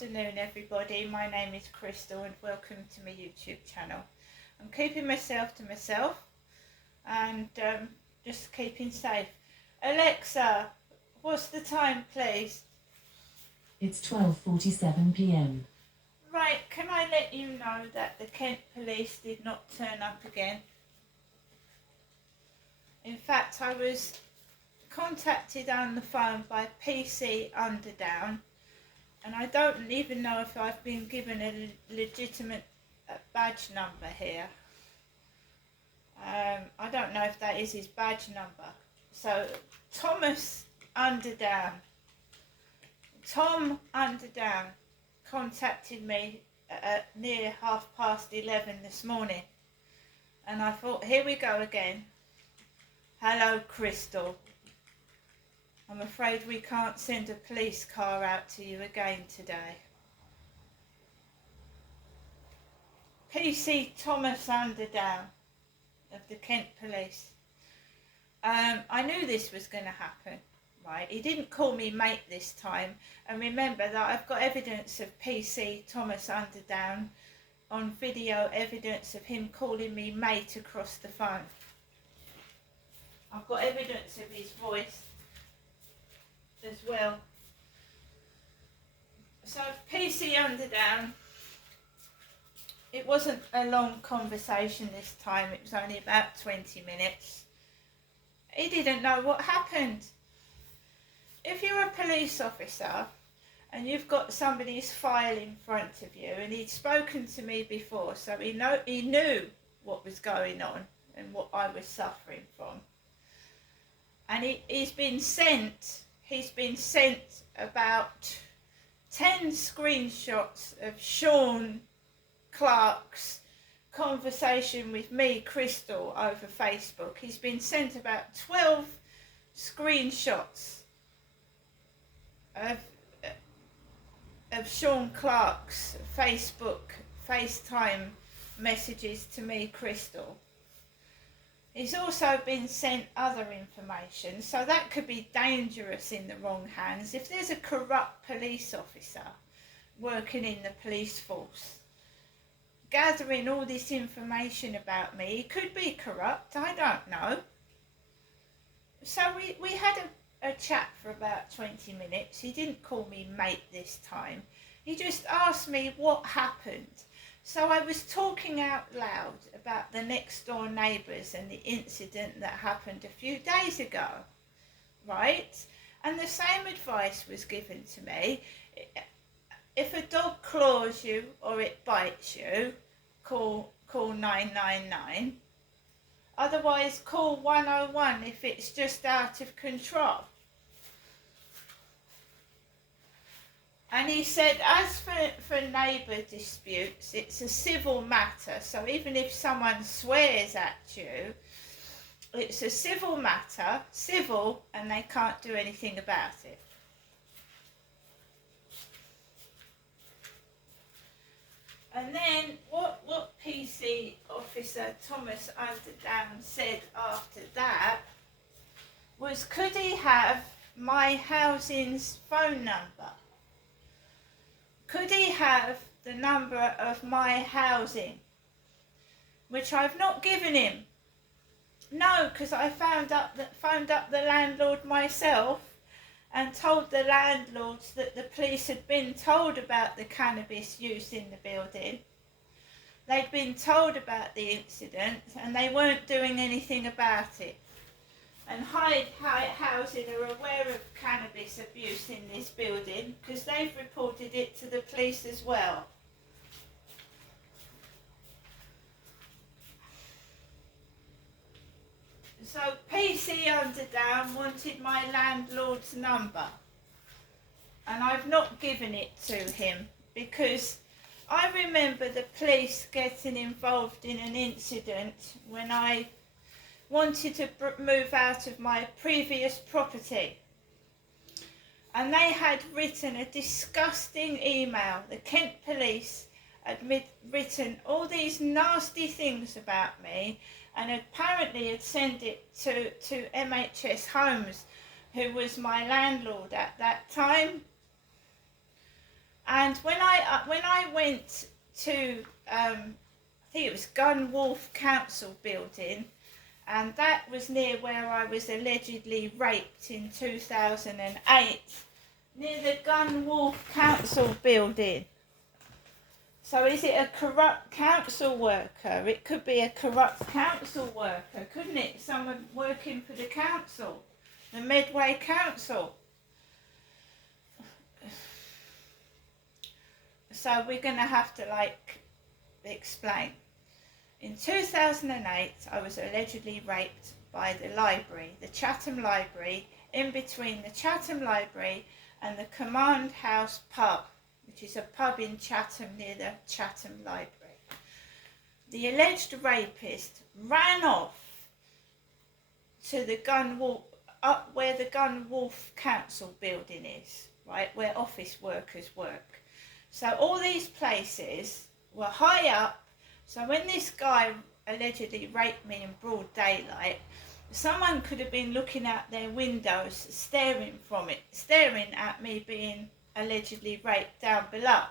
afternoon everybody, my name is Crystal and welcome to my YouTube channel. I'm keeping myself to myself and just keeping safe. Alexa, what's the time please? It's 12:47 p.m. Right, can I let you know that the Kent police did not turn up again? In fact, I was contacted on the phone by PC Underdown, and I don't even know if I've been given a legitimate badge number here. I don't know if that is his badge number. So Thomas Underdown, Tom Underdown contacted me at near 11:30 this morning, and I thought, here we go again. Hello Crystal, I'm afraid we can't send a police car out to you again today. PC Thomas Underdown of the Kent Police. I knew this was going to happen, right? He didn't call me mate this time, and remember that I've got evidence of PC Thomas Underdown on video, evidence of him calling me mate across the phone. I've got evidence of his voice as well. So PC Underdown, it wasn't a long conversation this time, it was only about 20 minutes. He didn't know what happened. If you're a police officer and you've got somebody's file in front of you, and he'd spoken to me before, so he knew what was going on and what I was suffering from. And he's been sent about 10 screenshots of Sean Clark's conversation with me, Crystal, over Facebook. He's been sent about 12 screenshots of Sean Clark's FaceTime messages to me, Crystal. He's also been sent other information, so that could be dangerous in the wrong hands. If there's a corrupt police officer working in the police force, gathering all this information about me, he could be corrupt, I don't know. So we had a chat for about 20 minutes. He didn't call me mate this time. He just asked me what happened. So I was talking out loud about the next door neighbours and the incident that happened a few days ago, right? And the same advice was given to me. If a dog claws you or it bites you, call 999. Otherwise, call 101 if it's just out of control. And he said, as for neighbour disputes, it's a civil matter. So even if someone swears at you, it's a civil matter, civil, and they can't do anything about it. And then what PC Officer Thomas Underdown said after that was, could he have my housing's phone number? Could he have the number of my housing? Which I've not given him. No, because I phoned up the landlord myself and told the landlords that the police had been told about the cannabis use in the building. They'd been told about the incident and they weren't doing anything about it. And Hyde Housing are aware of cannabis abuse in this building because they've reported it to the police as well. So PC Underdown wanted my landlord's number, and I've not given it to him because I remember the police getting involved in an incident when I wanted to move out of my previous property, and they had written a disgusting email. The Kent police had written all these nasty things about me and apparently had sent it to MHS Homes, who was my landlord at that time. And when I went to I think it was Gunwolf Council building, and that was near where I was allegedly raped in 2008, near the Gunwolf Council building. So is it a corrupt council worker? It could be a corrupt council worker, couldn't it? Someone working for the council, the Medway Council. So we're going to have to explain. In 2008, I was allegedly raped by the library, the Chatham Library, in between the Chatham Library and the Command House pub, which is a pub in Chatham near the Chatham Library. The alleged rapist ran off to the Gunwolf, up where the Gunwolf Council building is, right, where office workers work. So all these places were high up. So when this guy allegedly raped me in broad daylight, someone could have been looking out their windows, staring at me being allegedly raped down below.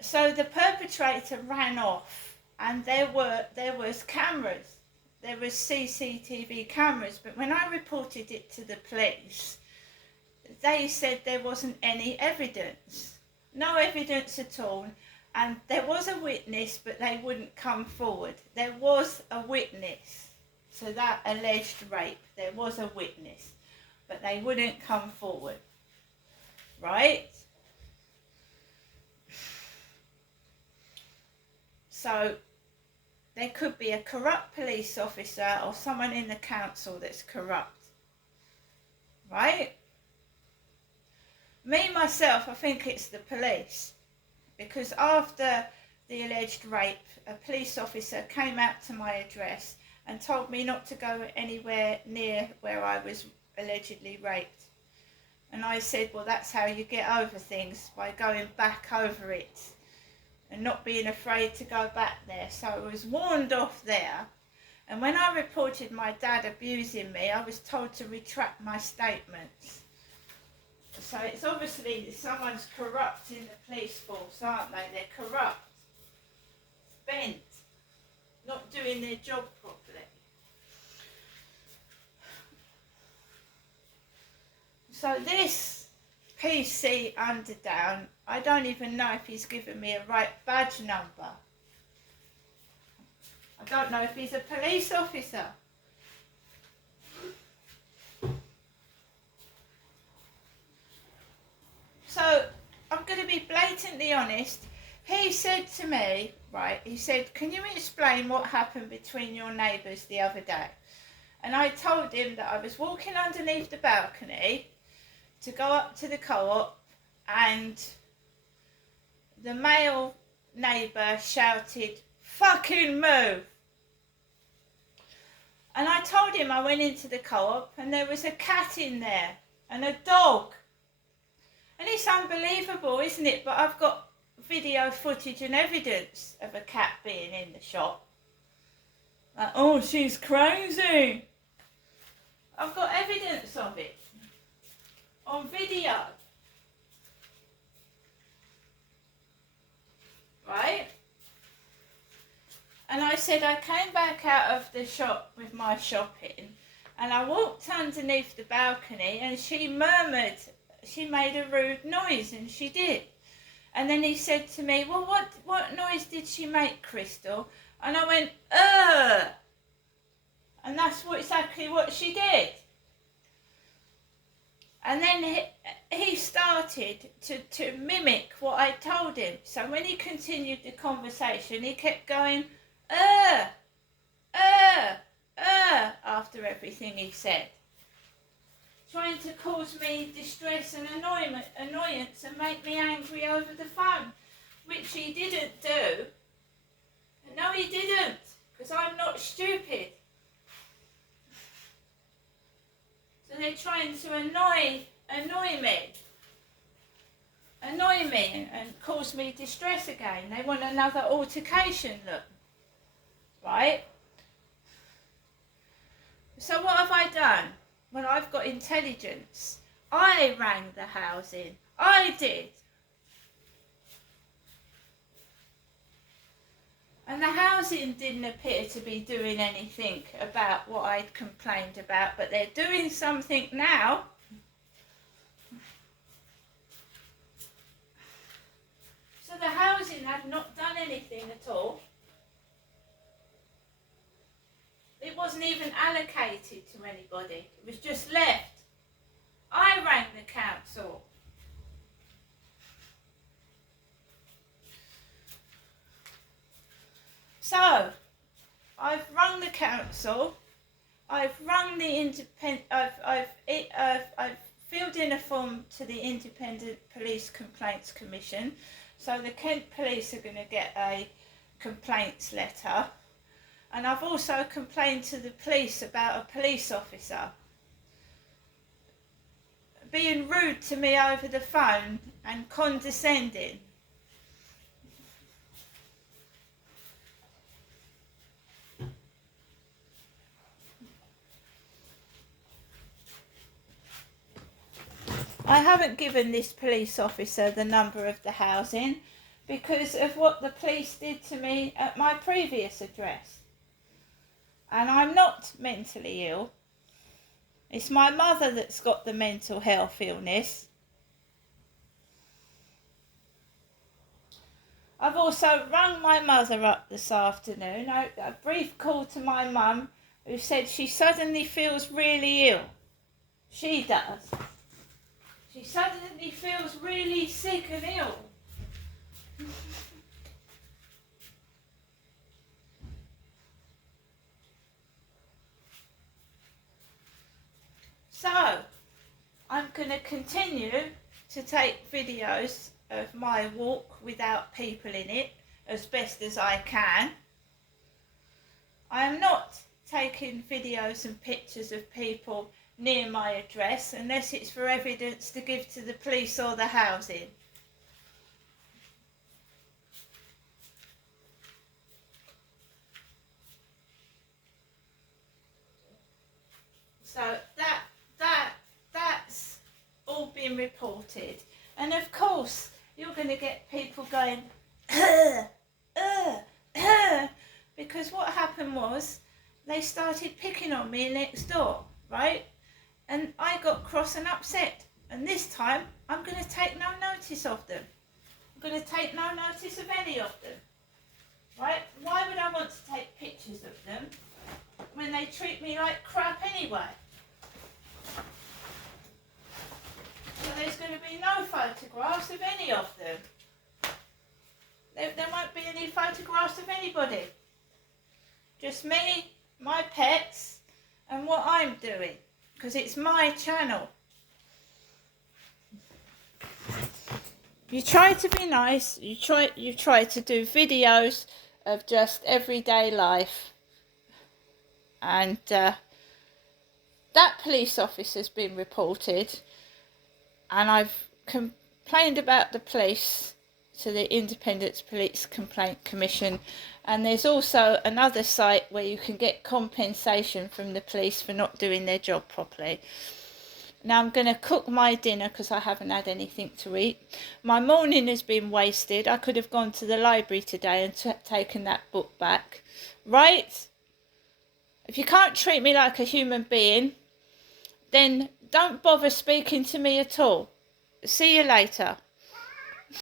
So the perpetrator ran off, and there was cameras. There was CCTV cameras, but when I reported it to the police, they said there wasn't any evidence. No evidence at all. And there was a witness, but they wouldn't come forward. There was a witness. So that alleged rape, there was a witness, but they wouldn't come forward. Right? So there could be a corrupt police officer or someone in the council that's corrupt. Right? Me, myself, I think it's the police. Because after the alleged rape, a police officer came out to my address and told me not to go anywhere near where I was allegedly raped. And I said, well, that's how you get over things, by going back over it and not being afraid to go back there. So I was warned off there. And when I reported my dad abusing me, I was told to retract my statements. So it's obviously someone's corrupt in the police force, aren't they? They're corrupt, bent, not doing their job properly. So this PC Underdown, I don't even know if he's given me a right badge number. I don't know if he's a police officer. So I'm going to be blatantly honest. He said to me, right, he said, can you explain what happened between your neighbours the other day? And I told him that I was walking underneath the balcony to go up to the co-op, and the male neighbour shouted, fucking move. And I told him I went into the co-op and there was a cat in there and a dog. And it's unbelievable, isn't it? But I've got video footage and evidence of a cat being in the shop. Like, oh, she's crazy. I've got evidence of it on video. Right? And I said I came back out of the shop with my shopping and I walked underneath the balcony and she murmured, she made a rude noise, and she did. And then he said to me, well, what noise did she make, Crystal? And I went, and that's exactly what she did. And then he started to mimic what I told him. So when he continued the conversation, he kept going, after everything he said. Trying to cause me distress and annoyance and make me angry over the phone, which he didn't do. No, he didn't, because I'm not stupid. So they're trying to annoy me and cause me distress again. They want another altercation, look. Right? So what have I done? Well, I've got intelligence. I rang the housing. I did. And the housing didn't appear to be doing anything about what I'd complained about, but they're doing something now. So the housing had not done anything at all. It wasn't even allocated to anybody. It was just left. I rang the council. So, I've rung the council. I've rung the independent. I've filled in a form to the Independent Police Complaints Commission. So the Kent Police are going to get a complaints letter. And I've also complained to the police about a police officer being rude to me over the phone and condescending. I haven't given this police officer the number of the housing because of what the police did to me at my previous address. And I'm not mentally ill. It's my mother that's got the mental health illness. I've also rung my mother up this afternoon. A brief call to my mum, who said she suddenly feels really ill. She does. She suddenly feels really sick and ill. So, I'm going to continue to take videos of my walk without people in it as best as I can. I am not taking videos and pictures of people near my address unless it's for evidence to give to the police or the housing. So that's all been reported. And of course, you're going to get people going, because what happened was they started picking on me next door, right? And I got cross and upset. And this time, I'm going to take no notice of them. I'm going to take no notice of any of them, right? Why would I want to take pictures of them when they treat me like crap anyway? So there's going to be no photographs of any of them. There won't be any photographs of anybody. Just me, my pets, and what I'm doing. Because it's my channel. You try to be nice. You try to do videos of just everyday life. And that police officer's been reported. And I've complained about the police to the Independent Police Complaint Commission, and there's also another site where you can get compensation from the police for not doing their job properly. Now I'm going to cook my dinner because I haven't had anything to eat. My morning has been wasted. I could have gone to the library today and taken that book back. Right? If you can't treat me like a human being, then don't bother speaking to me at all. See you later.